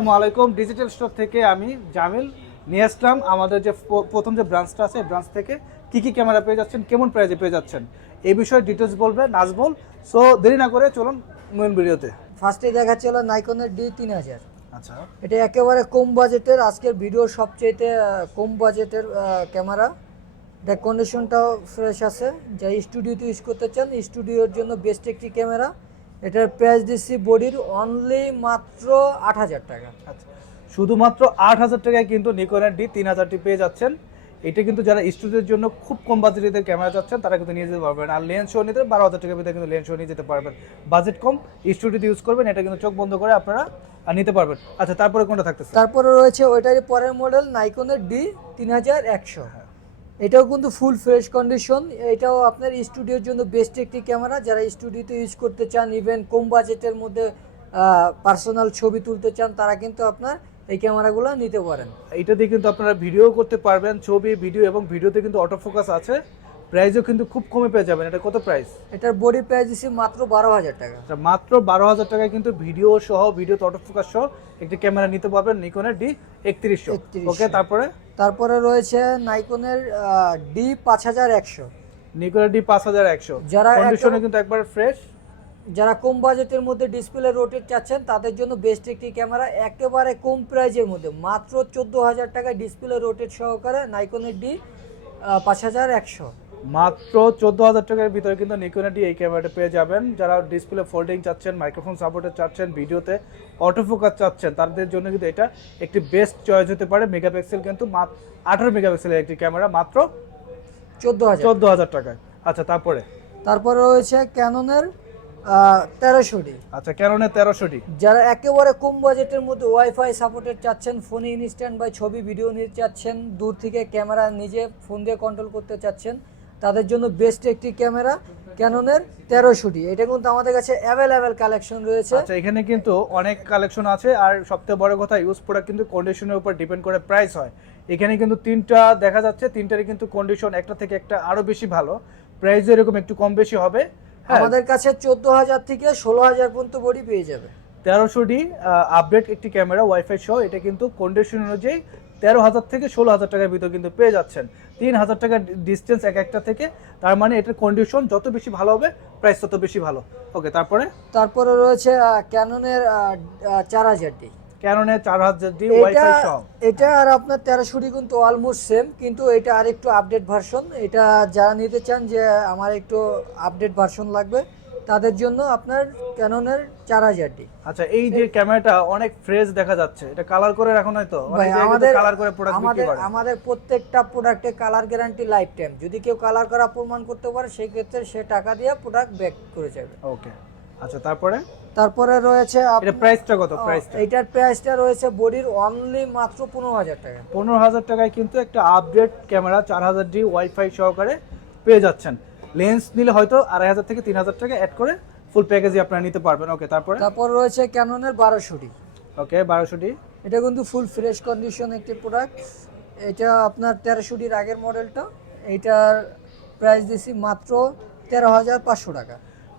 আসসালামু আলাইকুম। Digital store থেকে আমি জামিল নিয়ে আসলাম আমাদের যে প্রথম যে ব্রাঞ্চটা আছে ব্রাঞ্চ থেকে কি ক্যামেরা পেয়ে যাচ্ছেন, কেমন প্রাইসে পেয়ে যাচ্ছেন, এই বিষয়ে ডিটেলস বলবে নাজমুল। সো দেরি না করে চলুন মেন ভিডিওতে। ফার্স্টে দেখাচ্ছি হলো নাইকনের D3000। আচ্ছা, এটা একেবারে কম বাজেটের, আজকের ভিডিওর সবচেয়ে কম বাজেটের ক্যামেরা। এটা কন্ডিশনটাও ফ্রেশ আছে। যারা স্টুডিওতে ইউজ করতে চান স্টুডিওর জন্য বেস্ট একটি ক্যামেরা। এটার প্রাইস দিচ্ছি বডির অনলি মাত্র 8000 টাকা। আচ্ছা, শুধুমাত্র 8000 টাকায় কিন্তু নিকনের D3000টি পেয়ে যাচ্ছেন। এটা কিন্তু যারা স্টুডিওর জন্য খুব কম বাজেটের ক্যামেরা যাচ্ছেন তারা কিন্তু নিয়ে যেতে পারবেন। আর লেন্স শো নিতে 12,000 টাকার ভিতরে কিন্তু লেন্স শো নিয়ে যেতে পারবেন। বাজেট কম, স্টুডিওতে ইউজ করবেন, এটা কিন্তু চোখ বন্ধ করে আপনারা নিতে পারবেন। আচ্ছা, তারপরে কোনটা থাকতেছে? তারপরে রয়েছে ওইটারই পরের মডেল নাইকনের D3100। এটাও কিন্তু ফুল ফ্রেশ কন্ডিশন। এটাও আপনার স্টুডিওর জন্য বেস্ট একটি ক্যামেরা। যারা স্টুডিওতে ইউজ করতে চান, ইভেন কম বাজেটের মধ্যে পার্সোনাল ছবি তুলতে চান, তারা কিন্তু আপনার এই ক্যামেরাগুলো নিতে পারেন। এটা দিয়ে কিন্তু আপনারা ভিডিও করতে পারবেন, ছবি, ভিডিও, এবং ভিডিওতে কিন্তু অটো ফোকাস আছে। প্রাইসও কিন্তু খুব কমে পেয়ে যাবেন। এটা কত প্রাইস? এটার বডি প্রাইস দিচ্ছি মাত্র 12,000 টাকা। মাত্র 12,000 টাকায় কিন্তু ভিডিও সহ, ভিডিওতে অটো ফোকাস সহ একটি ক্যামেরা নিতে পারবেন নিকনের D3100। ওকে, তারপরে রয়েছে নাইকনের D5100। নিকনের D5100 যারা কন্ডিশনে কিন্তু একবার ফ্রেশ। যারা কম বাজেটের মধ্যে ডিসপ্লে রোটেট চাচ্ছেন তাদের জন্য বেস্ট একটি ক্যামেরা, একেবারে কম প্রাইজের মধ্যে মাত্র 14,000 টাকায় ডিসপ্লে রোটেট সহকারে নাইকনের D5100। মাত্র 14,000 টাকার ভিতরে কিন্তু নিকনের এই ক্যামেরাটা পেয়ে যাবেন। যারা ডিসপ্লে ফোল্ডিং চাচ্ছেন, মাইক্রোফোন সাপোর্টে চাচ্ছেন, ভিডিওতে অটো ফোকাস চাচ্ছেন, তাদের জন্য কিন্তু এটা একটি বেস্ট চয়েস হতে পারে। মেগাপিক্সেল কিন্তু 18 মেগাপিক্সেলের একটি ক্যামেরা মাত্র 14,000 টাকায়। আচ্ছা, তারপরে রয়েছে ক্যাননের 1300D। আচ্ছা, ক্যাননের 1300D। যারা একেবারে কম বাজেটের মধ্যে ওয়াইফাই সাপোর্টেড চাচ্ছেন, ফোনে ইনস্ট্যান্ট বাই ছবি ভিডিও নিতে চাচ্ছেন, দূর থেকে ক্যামেরা নিজে ফোন দিয়ে কন্ট্রোল করতে চাচ্ছেন, তাদের জন্য বেস্ট একটি ক্যামেরা ক্যাননের 1300D। এটা কিন্তু আমাদের কাছে অ্যাভেলেবেল কালেকশন রয়েছে। আচ্ছা, এখানে কিন্তু অনেক কালেকশন আছে। আর সবথেকে বড় কথা, ইউজ প্রোডাক্ট কিন্তু কন্ডিশনের উপর ডিপেন্ড করে প্রাইস হয়। এখানে কিন্তু তিনটা দেখা যাচ্ছে, তিনটারই কিন্তু কন্ডিশন একটা থেকে একটা আরো বেশি ভালো। প্রাইস এরকম একটু কম বেশি হবে। আমাদের কাছে 14,000 থেকে 16,000 পর্যন্ত বডি পেয়ে যাবে। 1300D আপডেট একটি ক্যামেরা ওয়াইফাই সহ। এটা কিন্তু কন্ডিশন অনুযায়ী 13,000 থেকে 16,000 টাকার ভিতর কিন্তু পেয়ে যাচ্ছেন। 3,000 টাকা ডিস্টেন্স একটা থেকে। তার মানে এটার কন্ডিশন যত বেশি ভালো হবে, প্রাইস তত বেশি ভালো। ওকে, তারপরে রয়েছে ক্যাননের 4000D। ক্যাননের 4000D ওয়াইফাই সহ। এটা আর আপনার 1300D কিন্তু অলমোস্ট সেম, কিন্তু এটা আর একটু আপডেট ভার্সন। এটা যারা নিতে চান যে আমার একটু আপডেট ভার্সন লাগবে, তাদের জন্য আপনার ক্যাননের 4000D। আচ্ছা, এই যে ক্যামেরাটা অনেক ফ্রেশ দেখা যাচ্ছে, এটা কালার করে রাখুন হয়তো? কালার করে প্রোডাক্ট বিক্রি করে। আমাদের প্রত্যেকটা প্রোডাক্টে কালার গ্যারান্টি লাইফ টাইম। যদি কেউ কালার করা প্রমাণ করতে পারে, সেই ক্ষেত্রে সে টাকা দিয়ে প্রোডাক্ট ব্যাক করে যাবে। ওকে, আচ্ছা, তারপরে রয়েছে এটা প্রাইসটা কত? এটার প্রাইসটা রয়েছে বডির অনলি মাত্র 15,000 টাকা। 15,000 টাকায় কিন্তু একটা আপডেট ক্যামেরা 4000D ওয়াইফাই সহকারে পেয়ে যাচ্ছেন। লেন্স নিলে হয়তো 2,500 থেকে 3,000 টাকা অ্যাড করে ফুল প্যাকেজই আপনারা নিতে পারবেন। ওকে, তারপর রয়েছে ক্যাননের 1200D। ওকে, 1200D। এটা কিন্তু ফুল ফ্রেশ কন্ডিশন একটি প্রোডাক্ট। এটা আপনার 1300Dর আগের মডেলটা। এটার প্রাইস দিছি মাত্র 13,500 টাকা।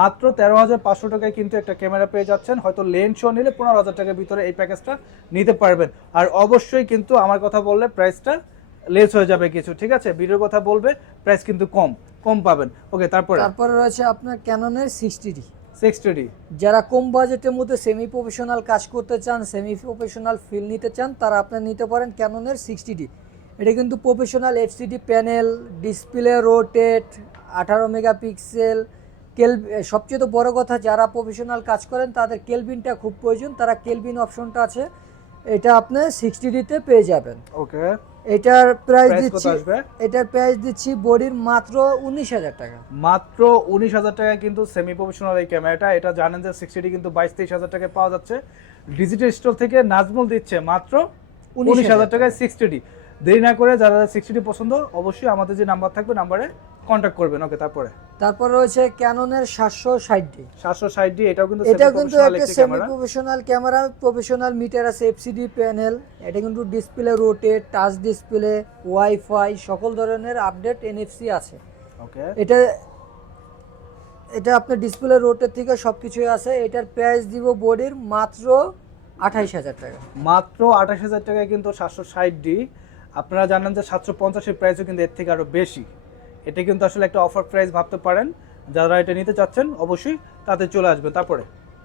মাত্র 13,500 টাকায় কিন্তু একটা ক্যামেরা পেয়ে যাচ্ছেন। হয়তো লেন্স শো নিলে 15,000 টাকার ভিতরে এই প্যাকেজটা নিতে পারবেন। আর অবশ্যই কিন্তু আমার কথা বললে প্রাইসটা লেস হয়ে যাবে কিছু, ঠিক আছে? ভিডিওর কথা বলবে, প্রাইস কিন্তু কম পাবেন। ওকে, তারপরে রয়েছে আপনার ক্যাননের 60D। যারা কম বাজেটের মধ্যে সেমি প্রফেশনাল কাজ করতে চান, সেমি প্রফেশনাল ফিল নিতে চান, তারা আপনার নিতে পারেন ক্যাননের 60D। এটা কিন্তু professional HCD panel, display rotate, 18 megapixel, সবচেয়ে বড় কথা, যারা প্রফেশনাল কাজ করেন তাদের কেলভিনটা খুব প্রয়োজন, তারা কেলভিন অপশনটা আছে, এটা আপনি 60D-তে পেয়ে যাবেন। ওকে, এটার প্রাইস দিচ্ছি বডির মাত্র 19,000 টাকা। মাত্র 19,000 টাকায় কিন্তু সেমি প্রফেশনাল এই ক্যামেরাটা। এটা জানেন যে 60D কিন্তু 22-23 হাজার টাকায় পাওয়া যাচ্ছে। ডিজিটাল স্টোর থেকে নাজমুল দিচ্ছে মাত্র 19,000 টাকায় 60D। দেরি না করে যারা 60D পছন্দ, অবশ্যই আমাদের যে নাম্বার থাকবে নাম্বারে কন্ট্যাক্ট করবেন। ওকে, তারপর রয়েছে ক্যাননের 760D। এটাও কিন্তু একটা semi professional camera. Professional metre আছে, FCD প্যানেল। এটা কিন্তু display rotate, touch display, wifi, সকল ধরনের আপডেট NFC আছে। ওকে, এটা আপনার ডিসপ্লে রোটেট থেকে সবকিছুই আছে। এটার প্রাইস দিব বডির মাত্র 28,000 টাকা। মাত্র 28,000 টাকায় কিন্তু 760D। আপনারা জানেন যে 750-এর প্রাইসও কিন্তু এর থেকে আরও বেশি। এটা কিন্তু আসলে একটা অফার প্রাইস ভাবতে পারেন। যারা এটা নিতে চাচ্ছেন অবশ্যই তাতে চলে আসবেন।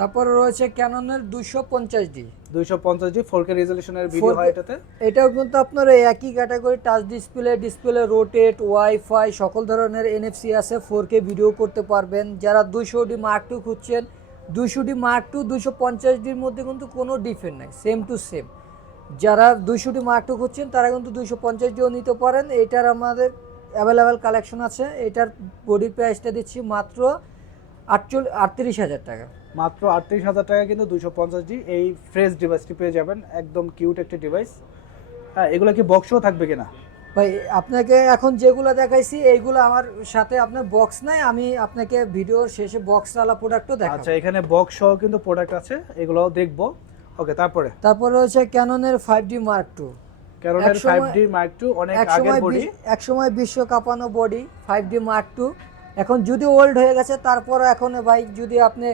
তারপরে রয়েছে ক্যাননের 250D। 250D 4K রেজোলিউশনের ভিডিও হয় এটাতে। এটাও কিন্তু আপনার এই একই category, touch display rotate, wifi, সকল ধরনের NFC আছে, 4K ভিডিও করতে পারবেন। যারা 200D Mark II খুঁজছেন, 200D Mark II 250Dর মধ্যে কিন্তু কোনো ডিফারেন্স নাই, সেম টু সেম। যারা 200D Mark II খুঁজছেন তারা কিন্তু 250Dও নিতে পারেন। এটার আমাদের অ্যাভেলেবেল কালেকশন আছে। এটার বডির প্রাইসটা দিচ্ছি মাত্র 38,000 টাকা। মাত্র 38,000 টাকা কিন্তু 250D এই ফ্রেশ ডিভাইসটি পেয়ে যাবেন। একদম কিউট একটা ডিভাইস। হ্যাঁ, এগুলো কি বক্সও থাকবে কিনা? ভাই আপনাকে এখন যেগুলো দেখাইছি এইগুলো আমার সাথে আপনার বক্স নাই, আমি আপনাকে ভিডিওর শেষে বক্স वाला প্রোডাক্টও দেখাবো। আচ্ছা, এখানে বক্স সহ কিন্তু প্রোডাক্ট আছে, এগুলোও দেখবো। ওকে, তারপরে হচ্ছে ক্যাননের 5D Mark II। ক্যাননের 5D Mark II অনেক আগের বডি, এক সময় বিশ্ব কাঁপানো বডি 5D Mark II। এখন যদি ওল্ড হয়ে গেছে, তারপর এখন ভাই যদি আপনি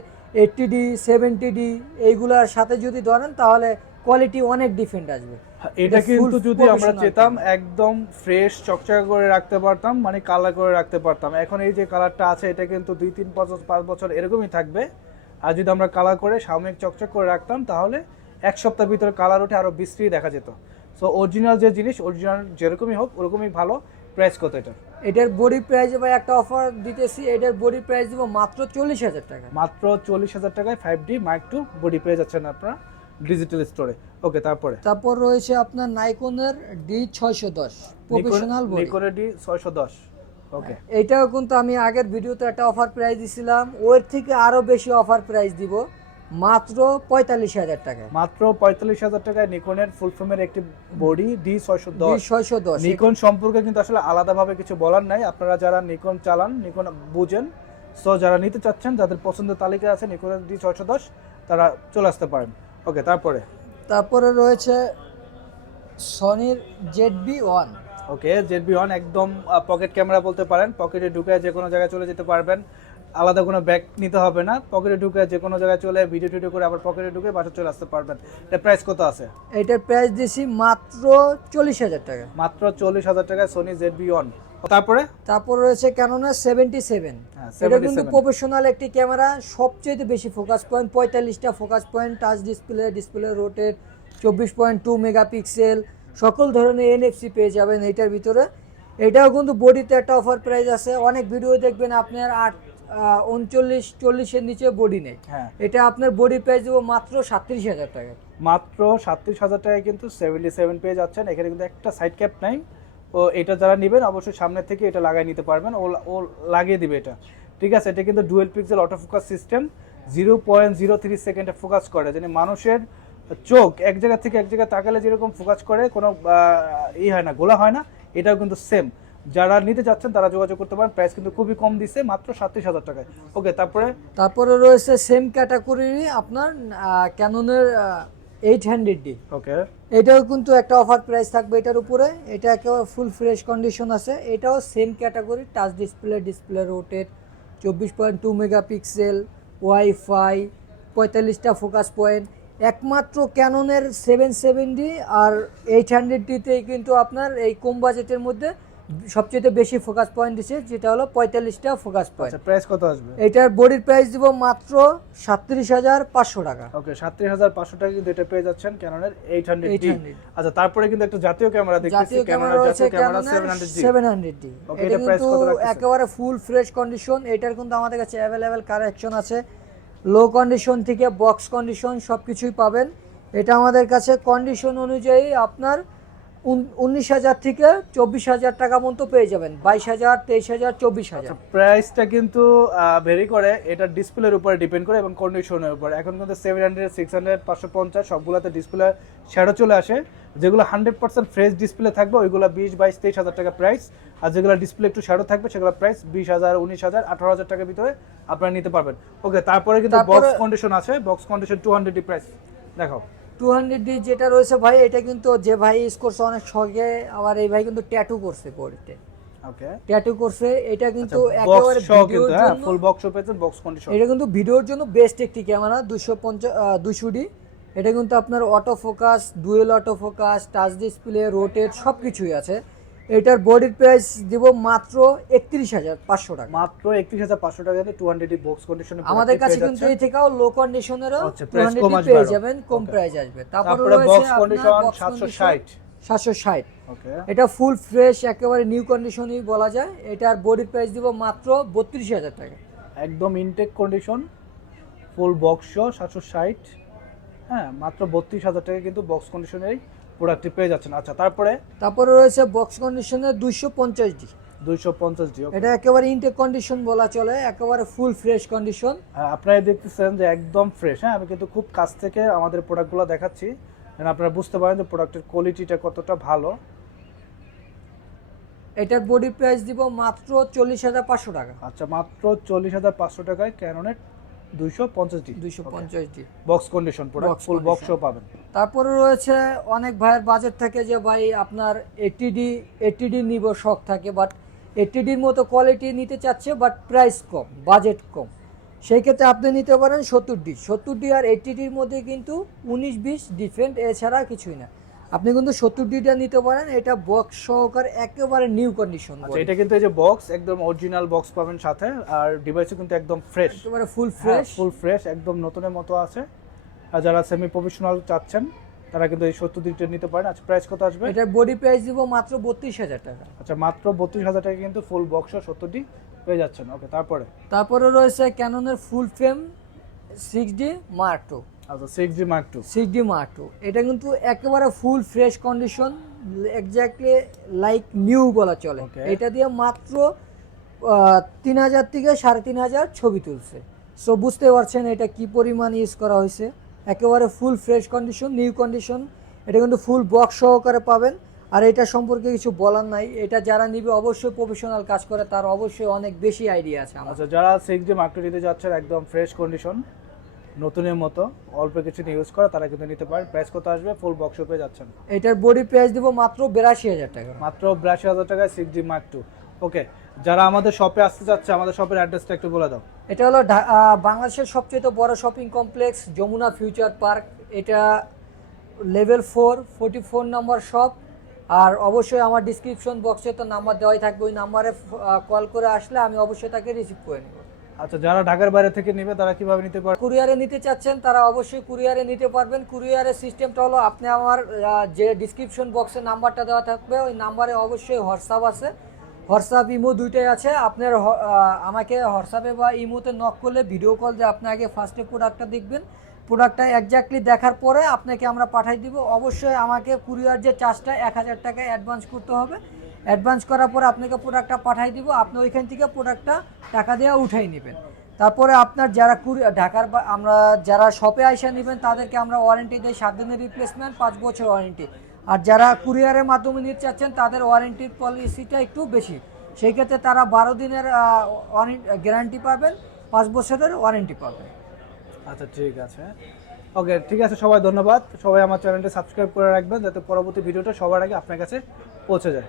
80D 70D এইগুলোর সাথে যদি ধরেন তাহলে কোয়ালিটি অনেক ডিফারেন্ট আসবে। এটা কিন্তু যদি আমরা চেতাম একদম ফ্রেশ চকচকা করে রাখতে পারতাম, মানে কালার করে রাখতে পারতাম। এখন এই যে কালারটা আছে এটা কিন্তু 2-3-5 বছর এরকমই থাকবে। আর যদি আমরা কালার করে সাময়িক চকচক করে রাখতাম তাহলে এক সপ্তাহ ভিতরে কালার উঠে আরো বিশ্রী দেখা যেত। সো অরিজিনাল যে জিনিস, অরিজিনাল যেরকমই হোক ওরকমই ভালো। প্রাইস কত এটা? এটার বডি প্রাইসে ভাই একটা অফার দিতেছি, এটার বডি প্রাইস দিব মাত্র 40,000 টাকা। মাত্র 40,000 টাকায় 5D Mark II বডি পেয়ে যাচ্ছেন আপনারা ডিজিটাল স্টোরে। ওকে, তারপর রয়েছে আপনার নাইকনের D610 প্রফেশনাল বডি। নিকনের D610। ওকে, এটাও কিন্তু আমি আগের ভিডিওতে একটা অফার প্রাইস দিছিলাম, ওর থেকে আরো বেশি অফার প্রাইস দিব মাত্র 45,000 টাকা। মাত্র 45,000 টাকায় নিকনের ফুল ফ্রেমের একটি বডি D610। নিকন সম্পর্কে কিন্তু আসলে আলাদাভাবে কিছু বলার নাই। আপনারা যারা নিকন চালান, নিকন বুঝেন। সো যারা নিতে চাচ্ছেন, যাদের পছন্দের তালিকা আছে নিকনের D610, তারা চলে আসতে পারেন। ওকে, তারপরে রয়েছে সনির ZB-1। ওকে, ZB-1 একদম পকেট ক্যামেরা বলতে পারেন। পকেটে ঢুকে যে কোনো জায়গায় চলে যেতে পারবেন, আলাদা কোনো ব্যাগ নিতে হবে না। পকেটে ঢুকে যে কোনো জায়গায় চলে ভিডিও টিডিও করে আবার পকেটে ঢুকে বাসা চলে আসতে পারবেন। এটার প্রাইস কত আছে? এটার প্রাইস দিছি মাত্র 40,000 টাকা। মাত্র 40,000 টাকায় সনি ZB-1। তারপর রয়েছে ক্যাননের 77। এটা কিন্তু প্রফেশনাল একটি ক্যামেরা, সবচেয়ে বেশি ফোকাস পয়েন্ট, 45টা focus point, touch display rotate, 24.2 megapixel, সকল ধরনের NFC পেয়ে যাবেন এটার ভিতরে। এটাও কিন্তু বডিতে একটা অফার প্রাইস আছে। অনেক ভিডিও দেখবেন আপনার 39-40-এর নিচে বডি নেই। এটা আপনার বডি প্রাইস দেবো মাত্র 37,000 টাকা। মাত্র 37,000 টাকায় কিন্তু 77 পেয়ে যাচ্ছেন। এখানে কিন্তু একটা সাইড ক্যাপ নাই। ও এটা যারা নেবেন অবশ্যই সামনে থেকে এটা লাগিয়ে নিতে পারবেন, ও লাগিয়ে দিবে এটা। ঠিক আছে, এটা কিন্তু dual pixel auto focus system, 0.03 সেকেন্ডে ফোকাস করে। যেন মানুষের চোখ এক জায়গা থেকে এক জায়গায় তাকালে যেরকম ফোকাস করে, কোনো হয় না, গোলা হয় না, এটাও কিন্তু সেম। যারা নিতে চাচ্ছেন তারা যোগাযোগ করতে পারেন। প্রাইস কিন্তু খুবই কম দিচ্ছে, মাত্র 37,000 টাকায়। ওকে, তারপরে রয়েছে সেম ক্যাটাগরিরই আপনার ক্যাননের 800D। ওকে, এটাও কিন্তু একটা অফার প্রাইস থাকবে এটার উপরে। এটা একেবারে ফুল ফ্রেশ কন্ডিশন আছে। এটাও same category, touch display rotate, 24.2 megapixel, wifi, 45টা ফোকাস পয়েন্ট। একমাত্র ক্যাননের 770 আর 800Dতেই কিন্তু আপনার এই কম বাজেটের মধ্যে সবচেয়ে বেশি ফোকাস পয়েন্ট দিচ্ছে, যেটা হলো 45টা ফোকাস পয়েন্ট। আচ্ছা, প্রাইস কত আসবে? এটার বডির প্রাইস দিব মাত্র 37,500 টাকা। ওকে, 37,500 টাকা কিন্তু এটা পেয়ে যাচ্ছেন ক্যাননের 800D। আচ্ছা, তারপরে কিন্তু একটা জাতীয় ক্যামেরা দেখতেছি, ক্যামেরা 700D। এটা কিন্তু একেবারে ফুল ফ্রেশ কন্ডিশন। এটার কিন্তু আমাদের কাছে অ্যাভেলেবেল কালেকশন আছে, লো কন্ডিশন থেকে বক্স কন্ডিশন সবকিছুই পাবেন। এটা আমাদের কাছে কন্ডিশন অনুযায়ী আপনার 19,000 থেকে 24,000 টাকা মতো পেয়ে যাবেন। 22,000, 23,000, 24,000। প্রাইসটা কিন্তু ভেরি করে, এটা ডিসপ্লের উপরে ডিপেন্ড করে এবং কন্ডিশনের উপর। এখন কিন্তু 700, 600, 550 সবগুলোতে ডিসপ্লে শ্যাডো চলে আসে। যেগুলো 100% ফ্রেশ ডিসপ্লে থাকবে ওইগুলো 20, 22, 23,000 টাকা প্রাইস। আর যেগুলো ডিসপ্লে একটু শ্যাডো থাকবে সেগুলো প্রাইস 20,000, 19,000, 18,000 টাকার ভিতরে আপনারা নিতে পারবেন। ওকে, তারপরে কিন্তু বক্স কন্ডিশন আছে। বক্স কন্ডিশন 200D প্রাইস দেখাও। 200D যেটা রয়েছে ভাই, এটা কিন্তু যে ভাই ইউজ করছে অনেক শখে, আবার এই ভাই কিন্তু ট্যাটু করছে বডিতে। ওকে, ট্যাটু করছে। এটা কিন্তু একেবারে ভিডিওর জন্য ফুল বক্স পেয়েছেন, বক্স কন্ডিশন। এটা কিন্তু ভিডিওর জন্য বেস্ট একটি ক্যামেরা, 250 200D। এটা কিন্তু আপনার auto focus, dual auto focus, touch display, rotate সব কিছুই আছে। এটার বডির প্রাইস দিব মাত্র 31,500 টাকা। মাত্র 31,500 টাকাতে 200 বক্স কন্ডিশনে আমাদের কাছে কিন্তু এই থেকেও লো কন্ডিশনেরও আচ্ছা, প্রাইস কম 200 আসবে পেয়ে আরো। যাবেন, কম Okay. প্রাইস আসবে। তারপরে রয়েছে বক্স আপনার কন্ডিশন box 760। 760। ওকে, এটা ফুল ফ্রেশ একেবারে নিউ কন্ডিশনই বলা যায়। এটার বডির প্রাইস দিব মাত্র 32,000 টাকা। একদম ইনটেক কন্ডিশন, ফুল বক্স 760। হ্যাঁ, মাত্র 32,000 টাকা কিন্তু বক্স কন্ডিশনের প্রোডাক্টটি পেয়ে যাচ্ছেন। আচ্ছা, তারপরে রয়েছে বক্স কন্ডিশনের 250D। 250 জি। এটা একেবারে ইনটেক কন্ডিশন বলা চলে, একেবারে ফুল ফ্রেশ কন্ডিশন। আপনারা দেখতেছেন যে একদম ফ্রেশ। হ্যাঁ, আমি কিন্তু খুব কাছ থেকে আমাদের প্রোডাক্টগুলো দেখাচ্ছি, যেন আপনারা বুঝতে পারেন যে প্রোডাক্টের কোয়ালিটিটা কতটা ভালো। এটার বডি প্রাইস দিব মাত্র 40,500 টাকা। আচ্ছা, মাত্র 40,500 টাকায় ক্যাননের 250 250D box condition product, Box ফুল condition। বক্সও পাবেন। তারপরে রয়েছে অনেক ভাইয়ের বাজেট থাকে যে ভাই আপনার এটিডি নিব শখ থাকে, বাট এটিডির মতো কোয়ালিটি নিতে চাচ্ছে বাট প্রাইস কম, বাজেট কম। সেই ক্ষেত্রে আপনি নিতে পারেন 70D আর 80Dর মধ্যে কিন্তু 19-20 ডিফারেন্ট, এছাড়া কিছুই না। আপনি কিন্তু 70Dটা নিতে পারেন, এটা বক্স সহকারে একেবারে নিউ কন্ডিশন। আচ্ছা, এটা কিন্তু এই যে বক্স একদম অরিজিনাল বক্স পাবেন সাথে, আর ডিভাইসও কিন্তু একদম ফ্রেশ, একেবারে ফুল ফ্রেশ। ফুল ফ্রেশ, একদম নতুনের মতো আছে। আর যারা সেমি প্রফেশনাল চাচ্ছেন তারা কিন্তু এই 70টা নিতে পারেন। আচ্ছা, প্রাইস কত আসবে? এটার বডি প্রাইস দিব মাত্র 32,000 টাকা। আচ্ছা, মাত্র 32,000 টাকা কিন্তু ফুল বক্স 70 পেয়ে যাচ্ছেন। ওকে, তারপরে রয়েছে ক্যাননের full frame 6D Mark II। আচ্ছা, 6G Mark II। 6D Mark II এটা কিন্তু একেবারে full fresh condition, exactly like new বলা চলে। Okay. এটা দিয়ে মাত্র 3,000 থেকে 3,500 ছবি তুলছে। সো বুঝতে পারছেন এটা কি পরিমাণ ইউজ করা হয়েছে। একেবারে full fresh condition, new condition. এটা কিন্তু ফুল বক্স সহকারে পাবেন। আর এটা সম্পর্কে কিছু বলার নাই, এটা যারা নিবে অবশ্যই প্রফেশনাল কাজ করে, তার অবশ্যই অনেক বেশি আইডিয়া আছে আমার। আচ্ছা, যারা 6G Mark II নিতে যাচ্ছেন একদম ফ্রেশ কন্ডিশন, নতুনের মতো, অল্প কিছু ইউজ করা, তারা কিন্তু নিতে পারেন। প্রাইস কত আসবে? ফুল বক্স পেয়ে যাচ্ছেন। এটার বডি প্রাইস দিব মাত্র 82,000 টাকা। মাত্র 82,000 টাকায় 6G Mark II। ওকে, যারা আমাদের শপে আসতে চাচ্ছে, আমাদের শপের অ্যাড্রেসটা একটু বলে দাও। এটা হলো বাংলাদেশের সবচেয়ে বড় shopping complex Jamuna future park. এটা লেভেল 44 নম্বর শপ। আর অবশ্যই আমার ডিসক্রিপশন বক্সে তো নাম্বার দেওয়াই থাকবে, ওই নাম্বারে কল করে আসলে আমি অবশ্যই তাকে রিসিভ করে নেব। আচ্ছা, যারা ঢাকার বাইরে থেকে নেবে তারা কিভাবে নিতে পারবে? কুরিয়ারে নিতে চাচ্ছেন তারা অবশ্যই কুরিয়ারে নিতে পারবেন। কুরিয়ারের সিস্টেমটা হলো আপনি আমার যে ডিসক্রিপশন বক্সে নাম্বারটা দেওয়া থাকবে ওই নাম্বারে অবশ্যই হোয়াটসঅ্যাপ আছে, হোয়াটসঅ্যাপ ইমো দুইটাই আছে। আপনার আমাকে হোয়াটসঅ্যাপে বা ইমোতে নক করলে ভিডিও কল দিয়ে আপনি আগে ফার্স্টে প্রোডাক্টটা দেখবেন, প্রোডাক্টটা এক্স্যাক্টলি দেখার পরে আপনাকে আমরা পাঠিয়ে দিব। অবশ্যই আমাকে কুরিয়ার যে চার্জটা 1,000 টাকা অ্যাডভান্স করতে হবে। অ্যাডভান্স করার পরে আপনাকে প্রোডাক্টটা পাঠিয়ে দিব, আপনি ওইখান থেকে প্রোডাক্টটা টাকা দিয়ে উঠাই নেবেন। তারপরে আপনার যারা ঢাকার বা আমরা যারা শপে আইসা নেবেন তাদেরকে আমরা ওয়ারেন্টি দিই 7 দিনের রিপ্লেসমেন্ট, 5 বছর ওয়ারেন্টি। আর যারা কুরিয়ারের মাধ্যমে নিতে চাচ্ছেন তাদের ওয়ারেন্টির পলিসিটা একটু বেশি, সেই ক্ষেত্রে তারা 12 দিনের গ্যারান্টি পাবেন, 5 বছরের ওয়ারেন্টি পাবেন। আচ্ছা, ঠিক আছে। ওকে, ঠিক আছে, সবাই ধন্যবাদ। সবাই আমার চ্যানেলটা সাবস্ক্রাইব করে রাখবেন যাতে পরবর্তী ভিডিওটা সবার আগে আপনার কাছে পৌঁছে যায়।